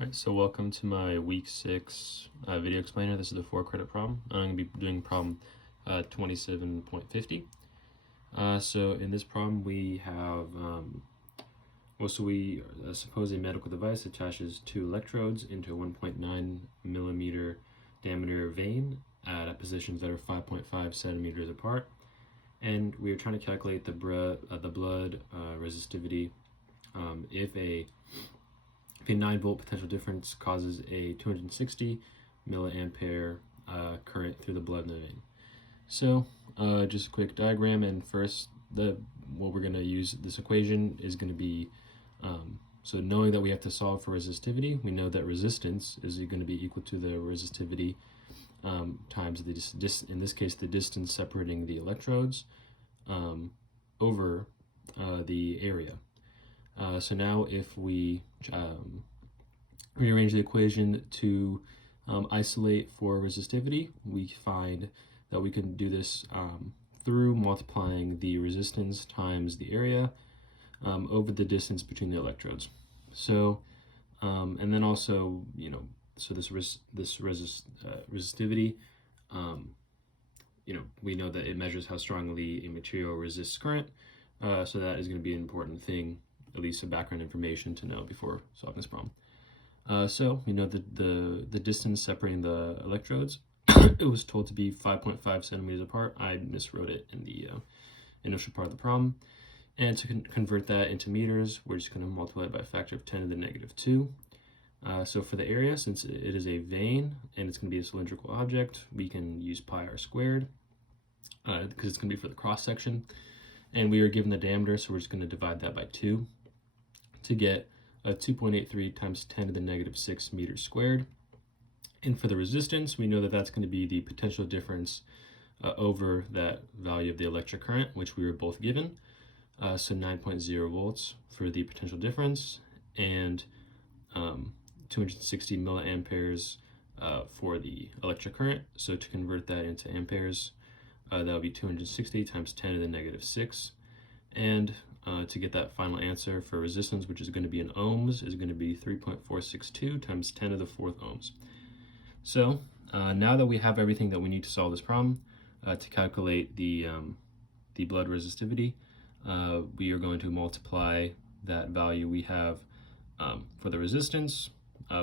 Alright, so welcome to my week 6 video explainer. This is the 4-credit problem. I'm going to be doing problem 27.50. So in this problem we have, we suppose a medical device attaches 2 electrodes into a 1.9 millimeter diameter vein at positions that are 5.5 centimeters apart. And we are trying to calculate the blood resistivity if a 9-volt potential difference causes a 260 milliampere current through the blood in the vein. So just a quick diagram, and first what we're going to use this equation is going to be, so knowing that we have to solve for resistivity, we know that resistance is going to be equal to the resistivity times in this case the distance separating the electrodes over the area. So now if we rearrange the equation to isolate for resistivity, we find that we can do this through multiplying the resistance times the area over the distance between the electrodes. So, and then also, so this resistivity, we know that it measures how strongly a material resists current. So that is going to be an important thing, at least some background information to know before solving this problem. So we know that the distance separating the electrodes, it was told to be 5.5 centimeters apart. I miswrote it in the initial part of the problem. And to convert that into meters, we're just going to multiply it by a factor of 10 to the negative 2. So for the area, since it is a vein and it's going to be a cylindrical object, we can use pi r squared because it's going to be for the cross section. And we are given the diameter, so we're just going to divide that by 2 to get 2.83 times 10 to the negative 6 meters squared. And for the resistance, we know that that's going to be the potential difference over that value of the electric current, which we were both given. So 9.0 volts for the potential difference, and 260 milliamperes for the electric current. So to convert that into amperes, that would be 260 times 10 to the negative 6. And to get that final answer for resistance, which is going to be in ohms, is going to be 3.462 times 10 to the 4th ohms. So now that we have everything that we need to solve this problem, to calculate the blood resistivity, we are going to multiply that value we have for the resistance,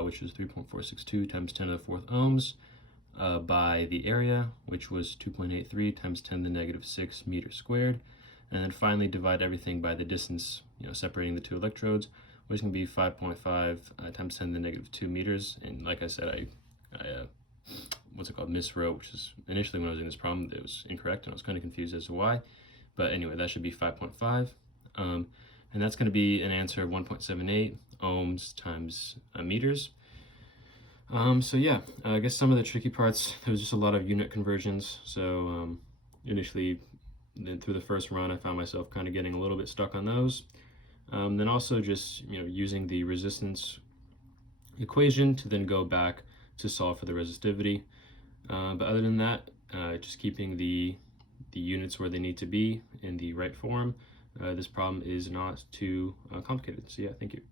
which is 3.462 times 10 to the 4th ohms, by the area, which was 2.83 times 10 to the negative 6 meters squared. And then finally divide everything by the distance, separating the 2 electrodes, which can be 5.5 times 10 to the negative 2 meters. And like I said, I miswrote, which is initially when I was doing this problem, it was incorrect, and I was kind of confused as to why. But anyway, that should be 5.5. And that's going to be an answer of 1.78 ohms times meters. So yeah, I guess some of the tricky parts, there was just a lot of unit conversions. So initially, then through the first run, I found myself kind of getting a little bit stuck on those. Then also just using the resistance equation to then go back to solve for the resistivity. But other than that, just keeping the units where they need to be in the right form. This problem is not too complicated. So yeah, thank you.